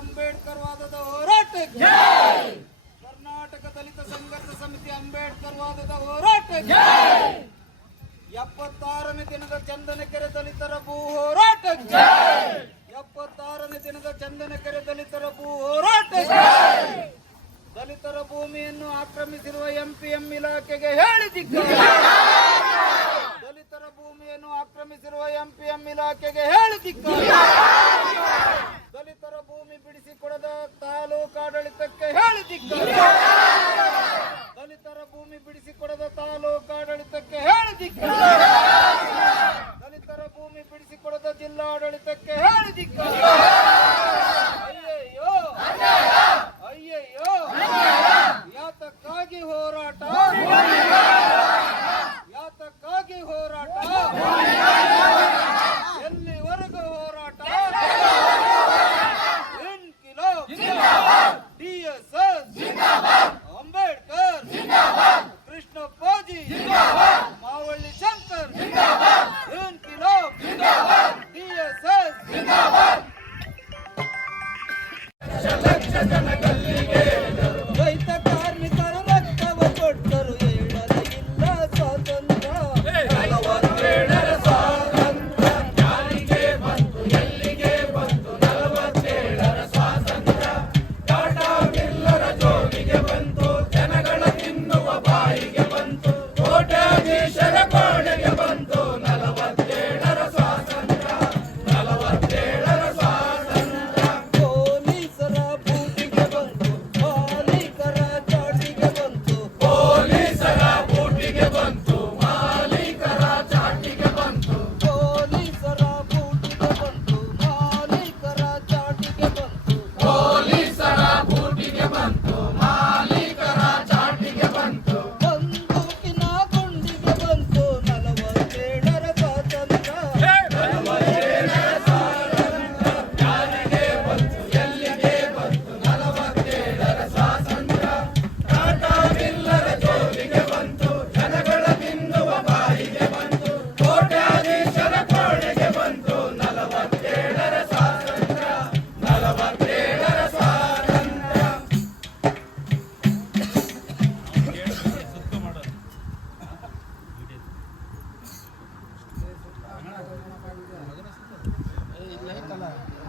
ಅಂಬೇಡ್ಕರ್ ವಾದದ ಹೋರಾಟಕ್ಕೆ ಕರ್ನಾಟಕ ದಲಿತ ಸಂಘರ್ಷ ಸಮಿತಿ ಅಂಬೇಡ್ಕರ್ ವಾದದ ಹೋರಾಟಕ್ಕೆ 76ನೇ ದಿನದ ಚಂದನಕೆರೆ ದಲಿತರ ಭೂ ಹೋರಾಟಕ್ಕೆ 76ನೇ ದಿನದ ಚಂದನಕೆರೆ ದಲಿತರ ಭೂ ಹೋರಾಟಕ್ಕೆ ದಲಿತರ ಭೂಮಿಯನ್ನು ಆಕ್ರಮಿಸಿರುವ ಎಂಪಿಎಂ ಇಲಾಖೆಗೆ ಹೇಳಿದಿದ್ದಾರೆ. ದಲಿತರ ಭೂಮಿಯನ್ನು ಆಕ್ರಮಿಸಿರುವ ಎಂಪಿಎಂ ಇಲಾಖೆಗೆ ಹೇಳಿದಿದ್ದಾರೆ. ದಲಿತರ ಭೂಮಿ ಬಿಡಿಸಿಕೊಡದ ತಾಲೂಕಾಡಳಿತಕ್ಕೆ ಹೇಳಿದಿದ್ದಾರೆ. ದಲಿತರ ಭೂಮಿ ಬಿಡಿಸಿಕೊಡದ ತಾಲೂಕಾಡಳಿತಕ್ಕೆ ಹೇಳಿದಿದ್ದಾರೆ. ದಲಿತರ ಭೂಮಿ ಬಿಡಿಸಿಕೊಡದ ಜಿಲ್ಲಾಡಳಿತಕ್ಕೆ ಹೇಳಿದಿದ್ದಾರೆ. ಅಯ್ಯಯ್ಯೋ ಅಯ್ಯಯ್ಯೋ ಯಾತಕ್ಕಾಗಿ ಹೋರಾಟ, ಯಾತಕ್ಕಾಗಿ ಹೋರಾಟ, ಎಲ್ಲಿವರೆಗೂ ಹೋರಾಟ? ಇನ್ಕಿಲಾಬ್ ಡಿಎಸ್ಎಸ್ ಅಂಬೇಡ್ಕರ್ ಕೃಷ್ಣಪ್ಪಾಜಿ ಮಾವಳ್ಳಿ ಶಂಕರ್ ಇನ್ಕಿಲಾಬ್ ಡಿಎಸ್ಎಸ್ ರೈತ ಕಾರ್ಮಿಕರ ರಕ್ತವ ಕೊಟ್ಟರು ಹೇಳಲ ಇಲ್ಲ ಸ್ವಾತಂತ್ರ್ಯ. 47ರ ಸ್ವಾತಂತ್ರ್ಯ ಯಾರಿಗೆ ಬಂತು ಎಲ್ಲಿಗೆ ಬಂತು? 47ರ ಸ್ವಾತಂತ್ರ್ಯ ಟಾಟಾ ಮಿಲ್ಲರ ಜೋಗಿಗೆ ಬಂತು, ಜನಗಳ ತಿನ್ನುವ ಬಾಯಿಗೆ ಬಂತು, ಕೋಟ್ಯಾಧೀಶರ ಕೋಣೆಗೆ ಬಂತು. 47ರ ಸ್ವಾತಂತ್ರ್ಯ 47ರ ಸ್ವಾತಂತ್ರ್ಯ ಪೊಲೀಸರ ಬೂಟಿಗೆ ಬಂತು, ಮಾಲೀಕರ ಚಾಟಿಗೆ ಬಂತು. ಪೊಲೀಸರ ಬೂಟಿಗೆ ಬಂತು, ಮಾಲೀಕರ ಚಾಟಿಗೆ ಬಂತು. ಪೊಲೀಸರ ಬೂಟಿಗೆ ಬಂತು, ಮಾಲೀಕರ ಚಾಟಿಗೆ ಬಂತು. ಪೊಲೀಸರ ಬೂಟಿಗೆ ಬಂತು, ಮಾಲೀಕರ ಚಾಟಿಗೆ ಬಂತು. ಬಂದೂಕಿನ ಗುಂಡಿಗೆ ಬಂತು 47ರ ಸ್ವಾತಂತ್ರ್ಯ. 47ರ ಸ್ವಾತಂತ್ರ್ಯ ಯಾರಿಗೆ ಬಂತು ಎಲ್ಲಿಗೆ ಬಂತು? 47ರ ಸ್ವಾತಂತ್ರ್ಯ ಟಾಟಾ ಮಿಲ್ಲರ ಜೋಗಿಗೆ ಬಂತು, ಜನಗಳ ತಿನ್ನುವ ಬಾಯಿಗೆ ಬಂತು, ಕೋಟ್ಯಾಧೀಶರ ಕೋಣೆಗೆ ಬಂತು. 47ರ ಸ್ವಾತಂತ್ರ್ಯ 47ರ ಸ್ವಾತಂತ್ರ್ಯ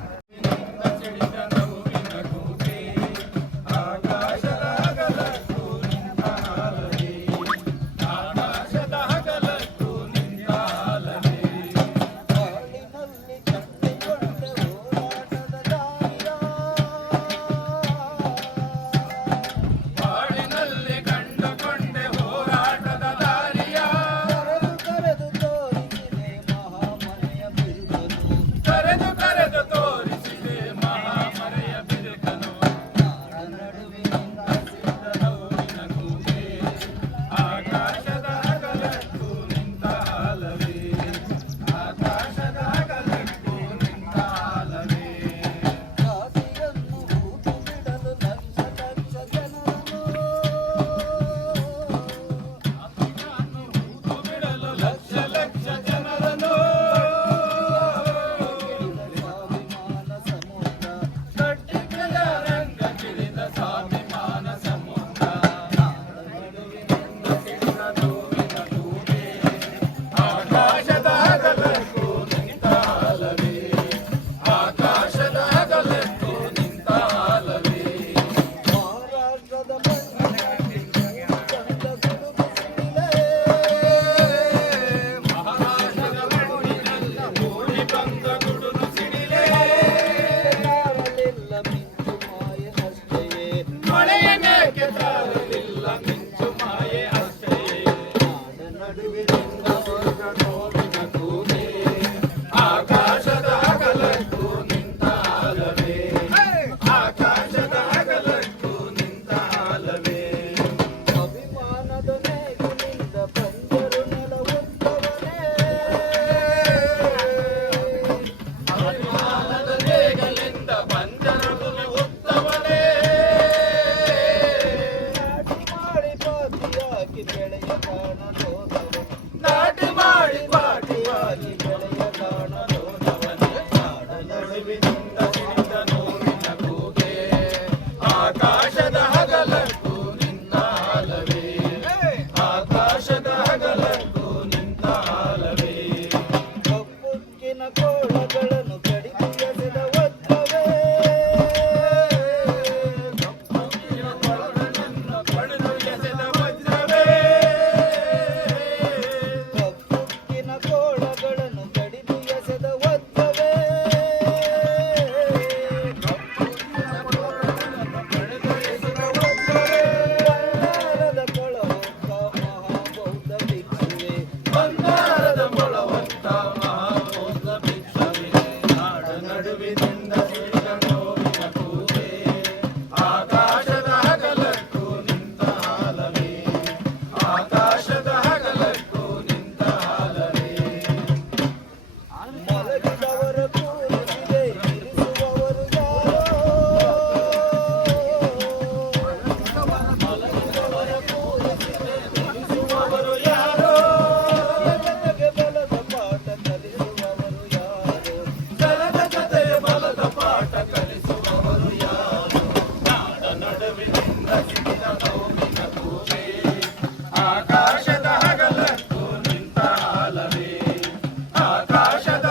ಬಾಳಿನಲ್ಲಿ ಕಂಡುಕೊಂಡೆ ಹೋರಾಟದ ದಾರಿಯ, ಬಾಳಿನಲ್ಲಿ ಕಂಡುಕೊಂಡೆ ಹೋರಾಟದ ದಾರಿಯ, ಕರೆದು ಕರೆದು ತೋರಿಸಿದೆ ಮಹಾಮನೆಯ ಬಿರುದನ್ನು. ಕರೆದು ಕರೆದು ಮಲಗಿದವರ ಕೂರಿಸಿದೆ ಇರಿಸುವವರು ಯಾರೋ ಮಲಗಿದವರ ಕೂರಿಸಿದೆ ಇರಿಸುವವರು ಯಾರೋ ಜಗತ್ತಿಗೆ ಬಲದ ಪಾಠ ಕಲಿಸುವವರು ಯಾರೋ ಜಲದ ಜೊತೆಯ ಬಲದ ಪಾಠ ಕಲಿಸುವವರು ಯಾರೋ ನಾಡ ನಡುವಿನಿಂದ ಸಿಡಿದ ನೋವಿನ ಕೂಗೆ ಆಕಾಶದ ಹಗಲಕ್ಕೂ ನಿಂತ ಹಾಲವೇ ಆಕಾಶದ